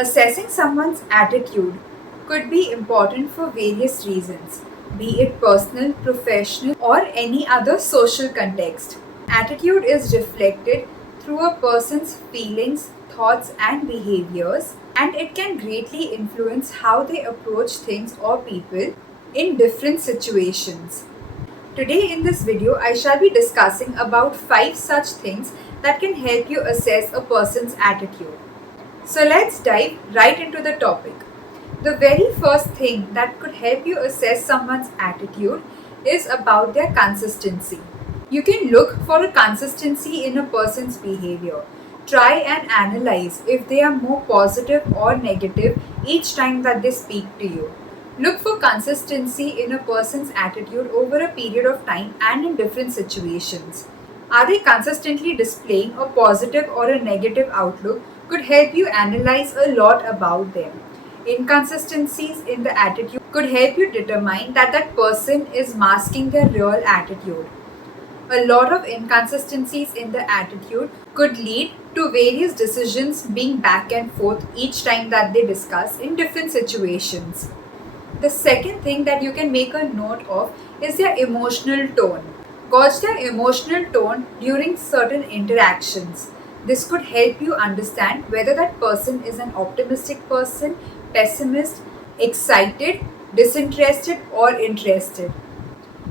Assessing someone's attitude could be important for various reasons, be it personal, professional, or any other social context. Attitude is reflected through a person's feelings, thoughts, and behaviors, and it can greatly influence how they approach things or people in different situations. Today in this video, I shall be discussing about 5 such things that can help you assess a person's attitude. So let's dive right into the topic. The very first thing that could help you assess someone's attitude is about their consistency. You can look for a consistency in a person's behavior. Try and analyze if they are more positive or negative each time that they speak to you. Look for consistency in a person's attitude over a period of time and in different situations. Are they consistently displaying a positive or a negative outlook could help you analyze a lot about them. Inconsistencies in the attitude could help you determine that that person is masking their real attitude. A lot of inconsistencies in the attitude could lead to various decisions being back and forth each time that they discuss in different situations. The second thing that you can make a note of is their emotional tone. Gauge their emotional tone during certain interactions. This could help you understand whether that person is an optimistic person, pessimist, excited, disinterested, or interested.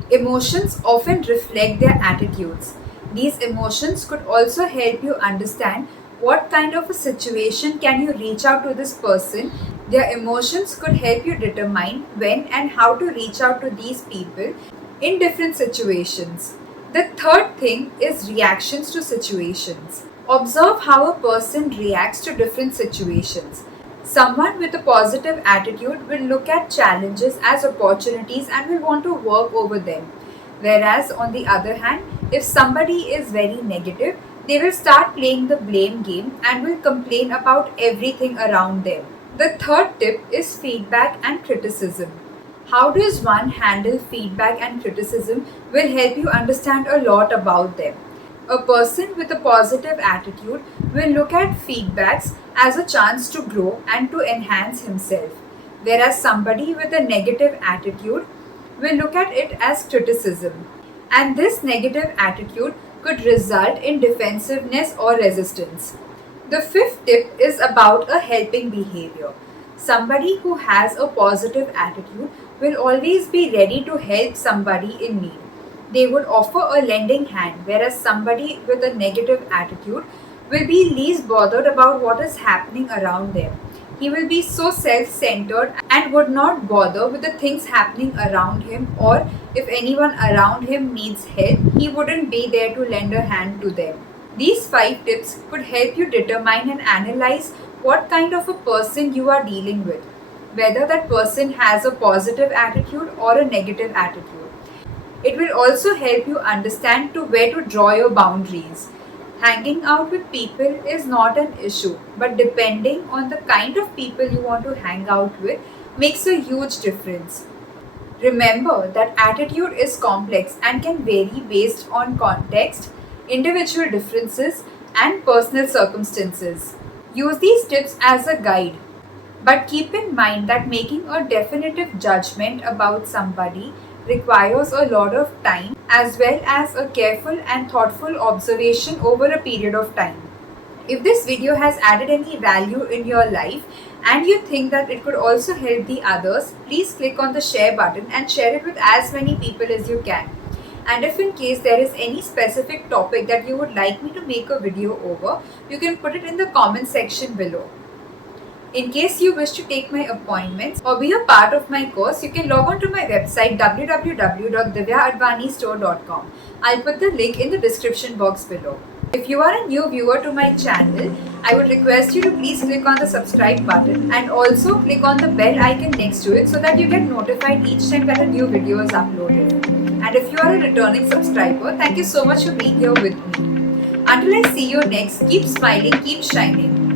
Emotions often reflect their attitudes. These emotions could also help you understand what kind of a situation can you reach out to this person. Their emotions could help you determine when and how to reach out to these people in different situations. The third thing is reactions to situations. Observe how a person reacts to different situations. Someone with a positive attitude will look at challenges as opportunities and will want to work over them. Whereas, on the other hand, if somebody is very negative, they will start playing the blame game and will complain about everything around them. The third tip is feedback and criticism. How does one handle feedback and criticism will help you understand a lot about them. A person with a positive attitude will look at feedbacks as a chance to grow and to enhance himself, whereas somebody with a negative attitude will look at it as criticism. And this negative attitude could result in defensiveness or resistance. The fifth tip is about a helping behavior. Somebody who has a positive attitude will always be ready to help somebody in need. They would offer a lending hand, whereas somebody with a negative attitude will be least bothered about what is happening around them. He will be so self-centered and would not bother with the things happening around him, or if anyone around him needs help, he wouldn't be there to lend a hand to them. These 5 tips could help you determine and analyze what kind of a person you are dealing with, whether that person has a positive attitude or a negative attitude. It will also help you understand to where to draw your boundaries. Hanging out with people is not an issue, but depending on the kind of people you want to hang out with makes a huge difference. Remember that attitude is complex and can vary based on context, individual differences, and personal circumstances. Use these tips as a guide, but keep in mind that making a definitive judgment about somebody requires a lot of time as well as a careful and thoughtful observation over a period of time. If this video has added any value in your life and you think that it could also help the others, please click on the share button and share it with as many people as you can. And if in case there is any specific topic that you would like me to make a video over, you can put it in the comment section below. In case you wish to take my appointments or be a part of my course, you can log on to my website www.divyaadvanistore.com. I'll put the link in the description box below. If you are a new viewer to my channel, I would request you to please click on the subscribe button and also click on the bell icon next to it so that you get notified each time that a new video is uploaded. And if you are a returning subscriber, thank you so much for being here with me. Until I see you next, keep smiling, keep shining.